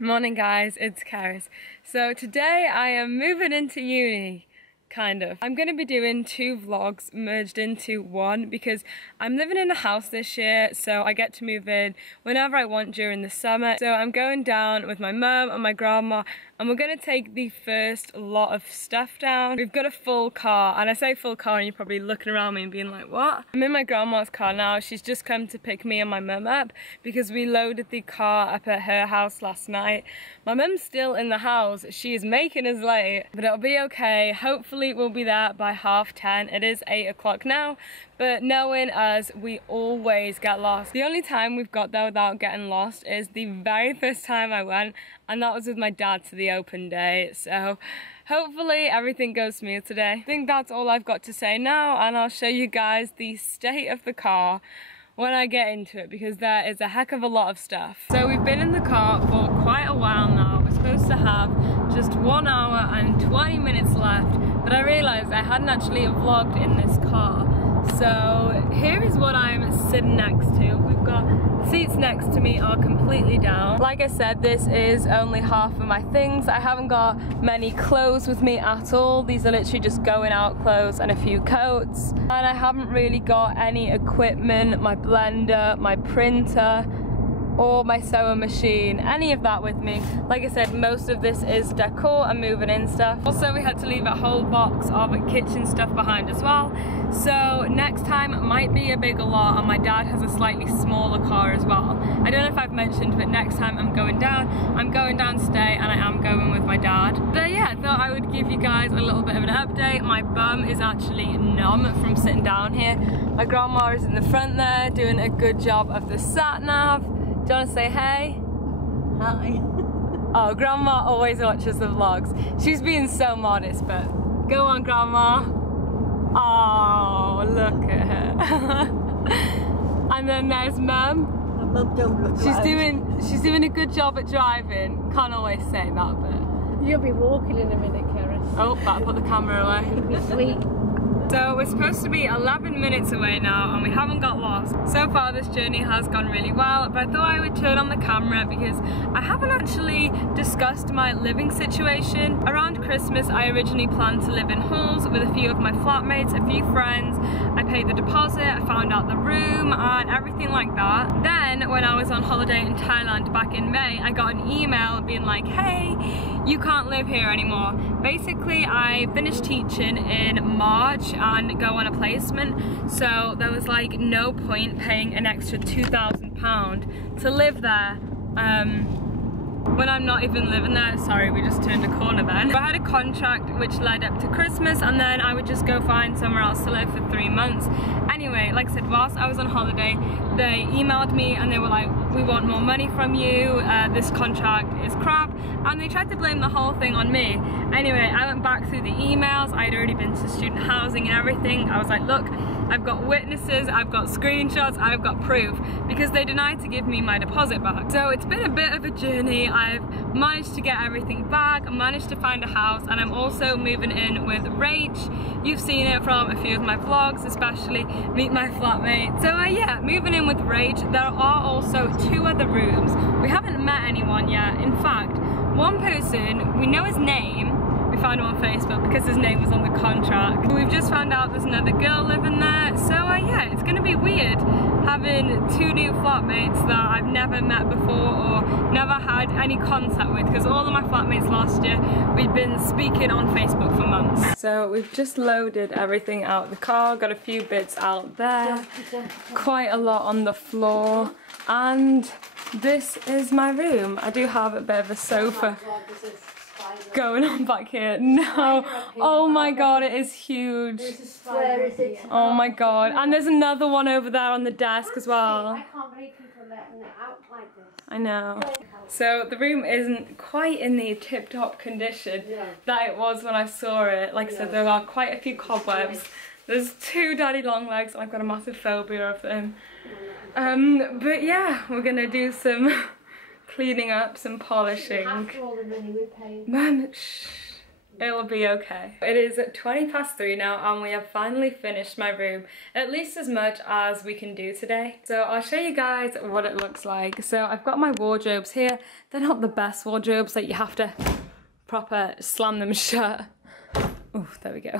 Morning guys, it's Cerys. So today I am moving into uni, kind of. I'm going to be doing 2 vlogs merged into one because I'm living in a house this year, so I get to move in whenever I want during the summer. So I'm going down with my mum and my grandma, and we're going to take the first lot of stuff down. We've got a full car, and I say full car and you're probably looking around me and being like, what? I'm in my grandma's car now. She's just come to pick me and my mum up because we loaded the car up at her house last night. My mum's still in the house. She is making us late, but it'll be okay. Hopefully we'll be there by 10:30. It is 8 o'clock now, but knowing us, we always get lost. The only time we've got there without getting lost is the very first time I went, and that was with my dad to the open day. So hopefully everything goes smooth today. I think that's all I've got to say now, and I'll show you guys the state of the car when I get into it, because there is a heck of a lot of stuff. So we've been in the car for quite a while now. We're supposed to have just 1 hour and 20 minutes left, but I realised I hadn't actually vlogged in this car. So here is what I'm sitting next to. We've got seats next to me are completely down. Like I said, this is only half of my things. I haven't got many clothes with me at all. These are literally just going out clothes and a few coats. And I haven't really got any equipment, my blender, my printer, or my sewing machine, any of that with me. Like I said, most of this is decor and moving in stuff. Also, we had to leave a whole box of kitchen stuff behind as well. So next time might be a bigger lot, and my dad has a slightly smaller car as well. I don't know if I've mentioned, but next time I'm going down to stay, and I am going with my dad. But yeah, I thought I would give you guys a little bit of an update. My bum is actually numb from sitting down here. My grandma is in the front there doing a good job of the sat nav. Do you want to say hey? Hi. Oh, Grandma always watches the vlogs. She's being so modest, but go on, Grandma. Oh, look at her. And then there's Mum. Mum don't look She's doing a good job at driving. Can't always say that, but you'll be walking in a minute, Cerys. oh, better put the camera away. It'll be sweet. So we're supposed to be 11 minutes away now, and we haven't got lost. So far this journey has gone really well, but I thought I would turn on the camera because I haven't actually discussed my living situation. Around Christmas I originally planned to live in halls with a few of my flatmates, a few friends. I paid the deposit, I found out the room and everything like that. Then when I was on holiday in Thailand back in May, I got an email being like, hey, you can't live here anymore. Basically, I finished teaching in March and go on a placement, so there was like no point paying an extra £2,000 to live there when I'm not even living there. Sorry, we just turned a corner then. But I had a contract which led up to Christmas, and then I would just go find somewhere else to live for 3 months. Anyway, like I said, whilst I was on holiday, they emailed me and they were like, we want more money from you, this contract is crap, and they tried to blame the whole thing on me. Anyway, I went back through the emails. I had already been to student housing and everything. I was like, look, I've got witnesses, I've got screenshots, I've got proof, because they denied to give me my deposit back. So it's been a bit of a journey. I've managed to get everything back, I managed to find a house, and I'm also moving in with Rach. You've seen it from a few of my vlogs, especially Meet My Flatmate. So yeah, moving in with Rach. There are also 2 other rooms. We haven't met anyone yet. In fact, one person, we know his name, we found him on Facebook because his name was on the contract. We've just found out there's another girl living there, so yeah, it's gonna be weird having 2 new flatmates that I've never met before or never had any contact with, because all of my flatmates last year, we'd been speaking on Facebook for months. So we've just loaded everything out the car, got a few bits out there, quite a lot on the floor, and this is my room. I do have a bit of a sofa going on back here. No, oh my god, it is huge. Where is it? Oh my god, and there's another one over there on the desk as well. I can't believe people are letting it out like this. I know. So the room isn't quite in the tip-top condition that it was when I saw it. Like I said, there are quite a few cobwebs. There's 2 daddy long legs, and I've got a massive phobia of them. But yeah, we're gonna do some cleaning up, some polishing. After all the money we paid. Mum, shh. It'll be okay. It is 3:20 now and we have finally finished my room, at least as much as we can do today. So I'll show you guys what it looks like. So I've got my wardrobes here. They're not the best wardrobes, that you have to proper slam them shut. Oh, there we go.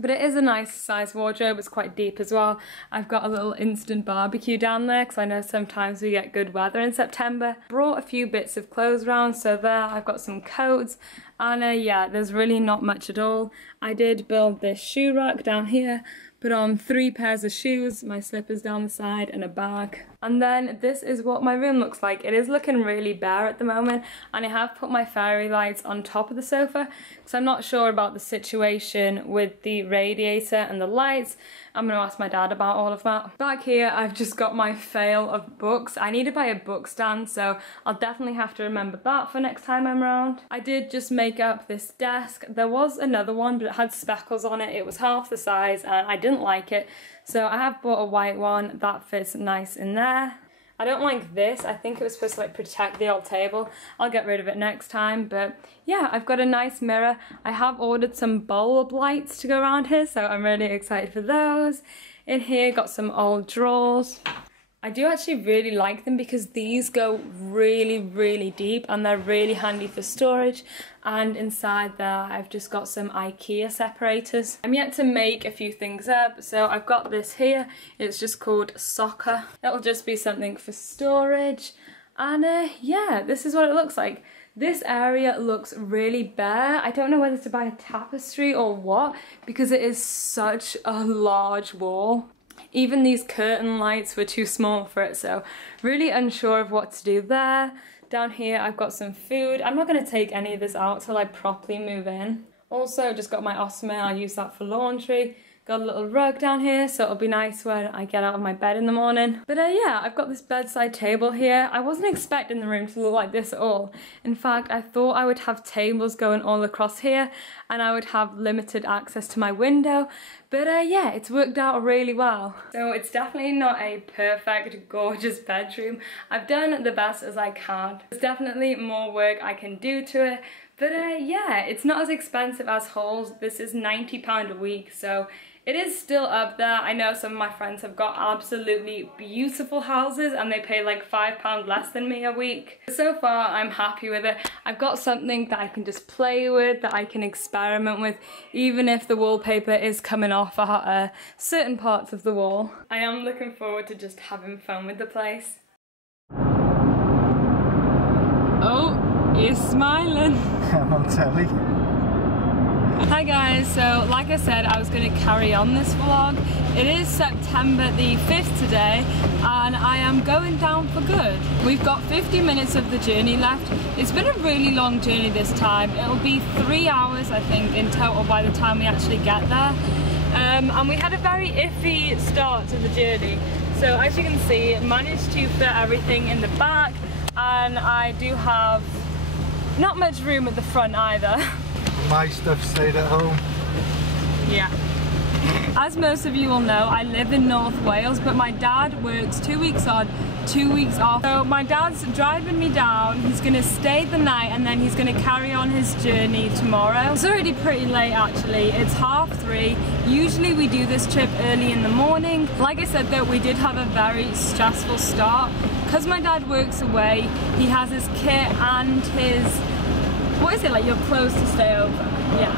But it is a nice size wardrobe, it's quite deep as well. I've got a little instant barbecue down there because I know sometimes we get good weather in September. Brought a few bits of clothes around, so there I've got some coats and yeah, there's really not much at all. I did build this shoe rack down here, put on 3 pairs of shoes, my slippers down the side and a bag. And then this is what my room looks like. It is looking really bare at the moment and I have put my fairy lights on top of the sofa because I'm not sure about the situation with the radiator and the lights. I'm going to ask my dad about all of that. Back here I've just got my fail of books. I need to buy a book stand, so I'll definitely have to remember that for next time I'm around. I did just make up this desk. There was another one but it had speckles on it. It was half the size and I didn't like it. So I have bought a white one that fits nice in there. I don't like this. I think it was supposed to like protect the old table. I'll get rid of it next time, but yeah, I've got a nice mirror. I have ordered some bulb lights to go around here, so I'm really excited for those. In here, got some old drawers. I do actually really like them because these go really deep and they're really handy for storage. And inside there I've just got some IKEA separators. I'm yet to make a few things up, so I've got this here. It's just called Saga. It'll just be something for storage. And yeah, this is what it looks like. This area looks really bare. I don't know whether to buy a tapestry or what because it is such a large wall. Even these curtain lights were too small for it, so really unsure of what to do there. Down here I've got some food. I'm not going to take any of this out till I properly move in. Also just got my ottoman, I'll use that for laundry. Got a little rug down here, so it'll be nice when I get out of my bed in the morning. But yeah, I've got this bedside table here. I wasn't expecting the room to look like this at all. In fact, I thought I would have tables going all across here and I would have limited access to my window. But yeah, it's worked out really well. So it's definitely not a perfect, gorgeous bedroom. I've done the best as I can. There's definitely more work I can do to it. But yeah, it's not as expensive as Halls. This is £90 a week, so it is still up there. I know some of my friends have got absolutely beautiful houses and they pay like £5 less than me a week. So far, I'm happy with it. I've got something that I can just play with, that I can experiment with, even if the wallpaper is coming off at certain parts of the wall. I am looking forward to just having fun with the place. Oh, you're smiling. I'm on telly. Hi guys, so like I said, I was going to carry on this vlog. It is September the 5th today and I am going down for good. We've got 50 minutes of the journey left. It's been a really long journey this time. It'll be 3 hours I think in total by the time we actually get there. And we had a very iffy start to the journey. So as you can see, managed to fit everything in the back and I do have not much room at the front either. My stuff stayed at home. Yeah. As most of you will know, I live in North Wales, but my dad works 2 weeks on, 2 weeks off. So my dad's driving me down, he's gonna stay the night and then he's gonna carry on his journey tomorrow. It's already pretty late actually, it's 3:30. Usually we do this trip early in the morning. Like I said though, we did have a very stressful start. Because my dad works away, he has his kit and his, what is it, like your clothes to stay over? Yeah.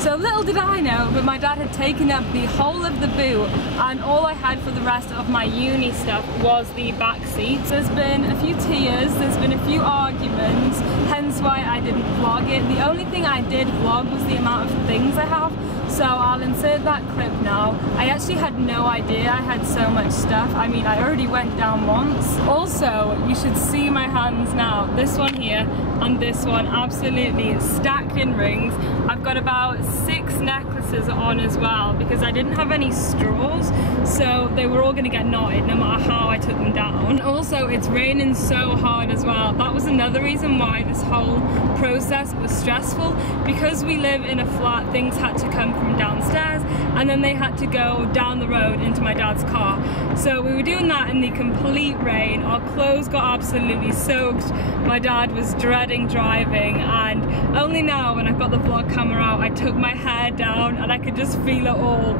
So little did I know, but my dad had taken up the whole of the boot and all I had for the rest of my uni stuff was the back seats. There's been a few tears, there's been a few arguments, hence why I didn't vlog it. The only thing I did vlog was the amount of things I have, so I'll insert that clip now. I actually had no idea I had so much stuff. I mean, I already went down once. Also, you should see my hands now. This one here and this one absolutely stacked in rings. I've got about 6 necklaces on as well because I didn't have any straws, so they were all going to get knotted no matter how I took them down. And also it's raining so hard as well. That was another reason why this whole process was stressful. Because we live in a flat, things had to come from downstairs and then they had to go down the road into my dad's car. So we were doing that in the complete rain. Our clothes got absolutely soaked. My dad was dreading driving, and only now when I've got the vlog camera out, I took my hair down and I could just feel it all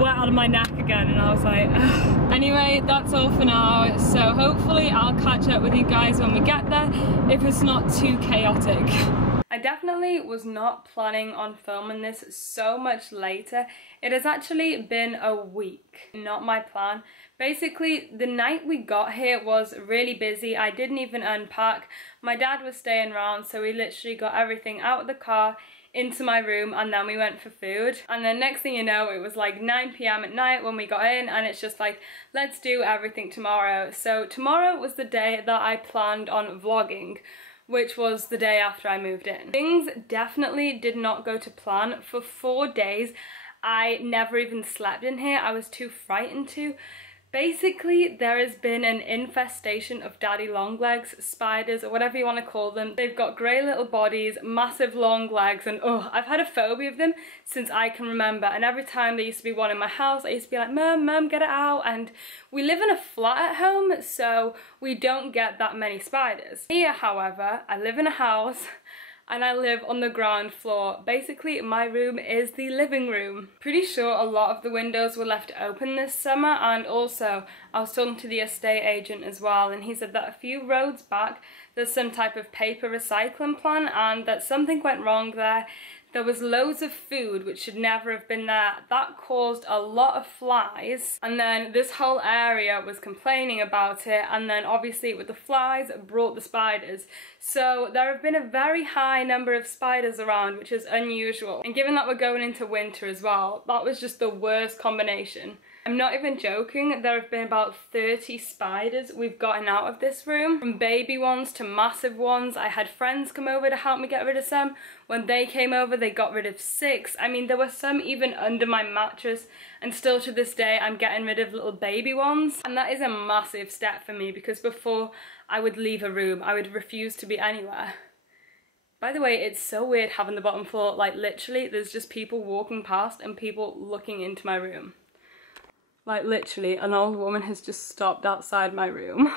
wet out of my neck again, and I was like, ugh. Anyway, that's all for now. So hopefully I'll catch up with you guys when we get there, if it's not too chaotic. I definitely was not planning on filming this so much later. It has actually been a week, not my plan. Basically, the night we got here was really busy. I didn't even unpack. My dad was staying around, so we literally got everything out of the car, into my room, and then we went for food. And then next thing you know, it was like 9 p.m. at night when we got in, and it's just like, let's do everything tomorrow. So tomorrow was the day that I planned on vlogging, which was the day after I moved in. Things definitely did not go to plan. For 4 days, I never even slept in here. I was too frightened to. Basically, there has been an infestation of daddy long legs, spiders, or whatever you want to call them. They've got grey little bodies, massive long legs, and oh, I've had a phobia of them since I can remember. And every time there used to be one in my house, I used to be like, Mum, get it out. And we live in a flat at home, so we don't get that many spiders. Here, however, I live in a house, and I live on the ground floor. Basically, my room is the living room. Pretty sure a lot of the windows were left open this summer, and also I was talking to the estate agent as well, and he said that a few roads back there's some type of paper recycling plant, and that something went wrong there. There was loads of food which should never have been there. That caused a lot of flies, and then this whole area was complaining about it, and then obviously with the flies brought the spiders. So there have been a very high number of spiders around, which is unusual. And given that we're going into winter as well, that was just the worst combination. I'm not even joking, there have been about 30 spiders we've gotten out of this room. From baby ones to massive ones. I had friends come over to help me get rid of some. When they came over, they got rid of 6. I mean, there were some even under my mattress, and still to this day I'm getting rid of little baby ones. And that is a massive step for me, because before I would leave a room, I would refuse to be anywhere. By the way, it's so weird having the bottom floor, like literally there's just people walking past and people looking into my room. Like literally, an old woman has just stopped outside my room.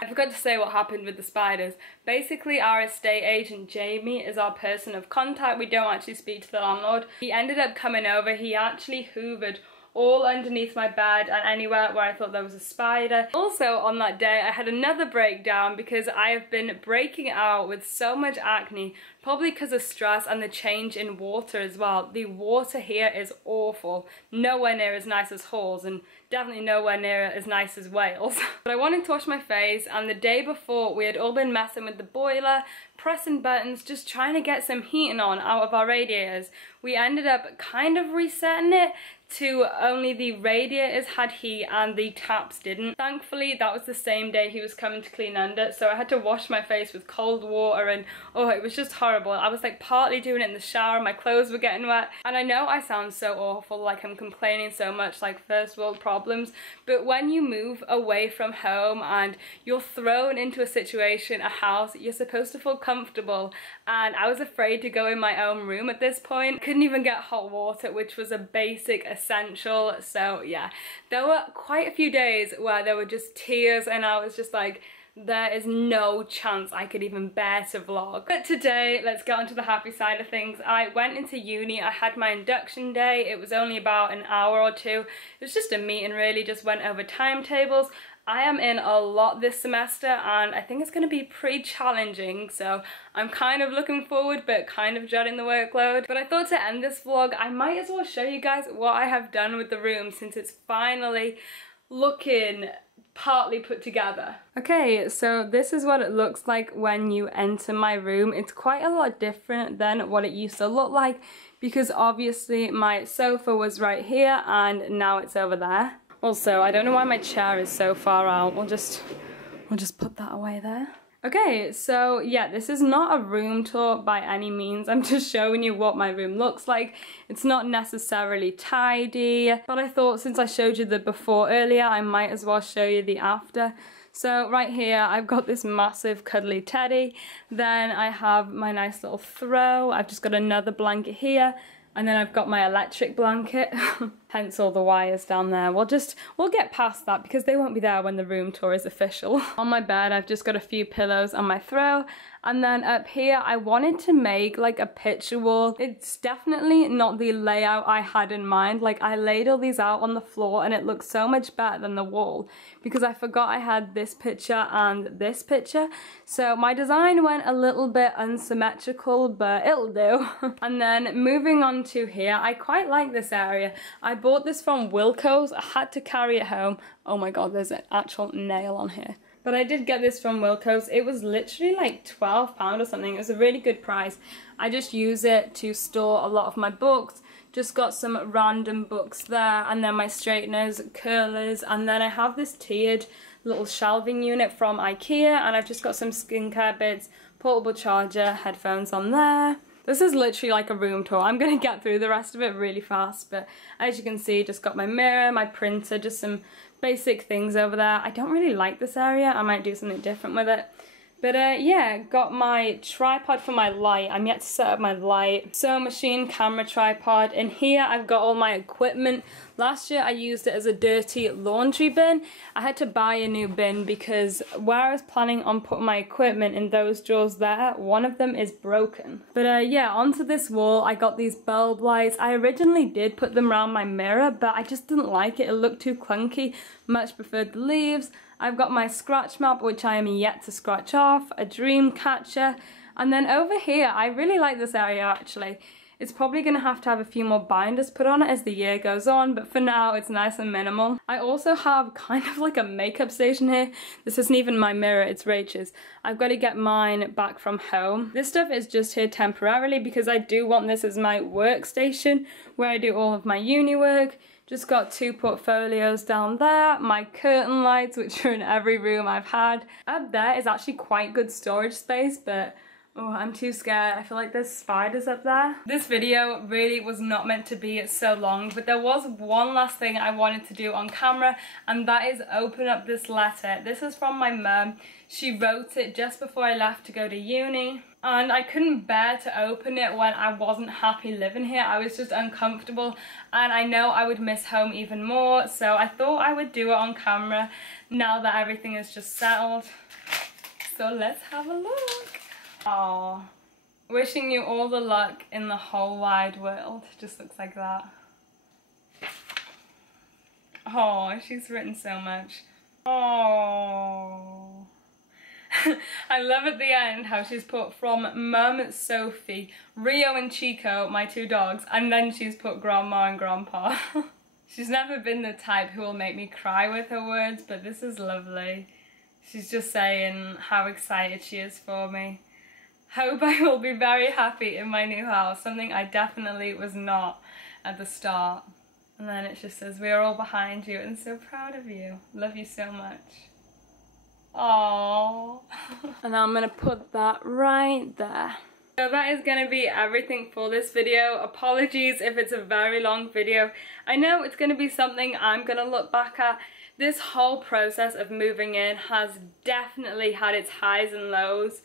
I forgot to say what happened with the spiders. Basically, our estate agent Jamie is our person of contact. We don't actually speak to the landlord. He ended up coming over. He actually hoovered all underneath my bed and anywhere where I thought there was a spider. Also on that day I had another breakdown because I have been breaking out with so much acne, probably because of stress and the change in water as well. The water here is awful. Nowhere near as nice as Halls, and definitely nowhere near as nice as Wales. But I wanted to wash my face, and the day before we had all been messing with the boiler, pressing buttons, just trying to get some heating on out of our radiators. We ended up kind of resetting it to only the radiators had heat and the taps didn't. Thankfully that was the same day he was coming to clean under, so I had to wash my face with cold water, and oh, it was just horrible. I was like partly doing it in the shower, my clothes were getting wet, and I know I sound so awful, like I'm complaining so much, like first world problems, but when you move away from home and you're thrown into a situation, a house, you're supposed to feel comfortable, and I was afraid to go in my own room at this point. Couldn't even get hot water, which was a basic essential. So yeah, there were quite a few days where there were just tears, and I was just like, there is no chance I could even bear to vlog. But today, let's get onto the happy side of things. I went into uni, I had my induction day. It was only about an hour or two. It was just a meeting really, just went over timetables. I am in a lot this semester, and I think it's going to be pretty challenging, so I'm kind of looking forward but kind of dreading the workload. But I thought to end this vlog, I might as well show you guys what I have done with the room since it's finally looking partly put together. Okay, so this is what it looks like when you enter my room. It's quite a lot different than what it used to look like, because obviously my sofa was right here and now it's over there. Also, I don't know why my chair is so far out. We'll just put that away there. Okay, so yeah, this is not a room tour by any means. I'm just showing you what my room looks like. It's not necessarily tidy, but I thought since I showed you the before earlier, I might as well show you the after. So right here, I've got this massive cuddly teddy. Then I have my nice little throw. I've just got another blanket here. And then I've got my electric blanket, hence all the wires down there. We'll get past that because they won't be there when the room tour is official. On my bed, I've just got a few pillows on my throw. And then up here, I wanted to make like a picture wall. It's definitely not the layout I had in mind. Like I laid all these out on the floor and it looks so much better than the wall because I forgot I had this picture and this picture. So my design went a little bit unsymmetrical, but it'll do. And then moving on to here, I quite like this area. I bought this from Wilko's. I had to carry it home. Oh my god, there's an actual nail on here. But I did get this from Wilko's. It was literally like £12 or something. It was a really good price. I just use it to store a lot of my books. Just got some random books there, and then my straighteners, curlers, and then I have this tiered little shelving unit from IKEA, and I've just got some skincare bits, portable charger, headphones on there. This is literally like a room tour. I'm gonna get through the rest of it really fast, but as you can see, just got my mirror, my printer, just some basic things over there. I don't really like this area. I might do something different with it. But yeah, got my tripod for my light. I'm yet to set up my light. Sewing machine, camera tripod. In here, I've got all my equipment. Last year, I used it as a dirty laundry bin. I had to buy a new bin because where I was planning on putting my equipment in those drawers there, one of them is broken. But yeah, onto this wall, I got these bulb lights. I originally did put them around my mirror, but I just didn't like it. It looked too clunky. Much preferred the leaves. I've got my scratch map, which I am yet to scratch off, a dream catcher, and then over here, I really like this area actually. It's probably going to have a few more binders put on it as the year goes on, but for now it's nice and minimal. I also have kind of like a makeup station here. This isn't even my mirror, it's Rachel's. I've got to get mine back from home. This stuff is just here temporarily because I do want this as my workstation where I do all of my uni work. Just got 2 portfolios down there, my curtain lights, which are in every room I've had. Up there is actually quite good storage space, but oh, I'm too scared. I feel like there's spiders up there. This video really was not meant to be so long, but there was one last thing I wanted to do on camera, and that is open up this letter. This is from my mum. She wrote it just before I left to go to uni. And I couldn't bear to open it when I wasn't happy living here. I was just uncomfortable and I know I would miss home even more, so I thought I would do it on camera now that everything is just settled. So let's have a look. Oh, wishing you all the luck in the whole wide world. Just looks like that. Oh, she's written so much. Oh. I love at the end how she's put from Mum, Sophie, Rio and Chico, my 2 dogs, and then she's put Grandma and Grandpa. She's never been the type who will make me cry with her words, but this is lovely. She's just saying how excited she is for me. Hope I will be very happy in my new house, something I definitely was not at the start. And then it just says, we are all behind you and so proud of you. Love you so much. Aww. And I'm gonna put that right there. So that is gonna be everything for this video. Apologies if it's a very long video. I know it's gonna be something I'm gonna look back at. This whole process of moving in has definitely had its highs and lows.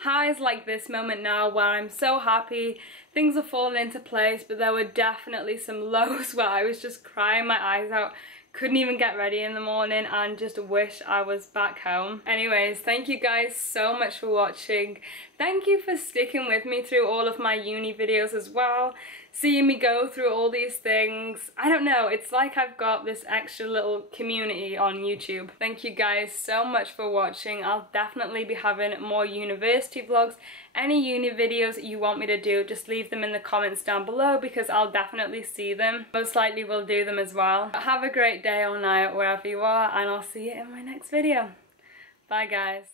Highs like this moment now where I'm so happy, things are falling into place, but there were definitely some lows where I was just crying my eyes out. Couldn't even get ready in the morning and just wish I was back home. Anyways, thank you guys so much for watching. Thank you for sticking with me through all of my uni videos as well. Seeing me go through all these things. I don't know, it's like I've got this extra little community on YouTube. Thank you guys so much for watching. I'll definitely be having more university vlogs. Any uni videos you want me to do, just leave them in the comments down below because I'll definitely see them. Most likely will do them as well. Have a great day or night wherever you are, and I'll see you in my next video. Bye guys.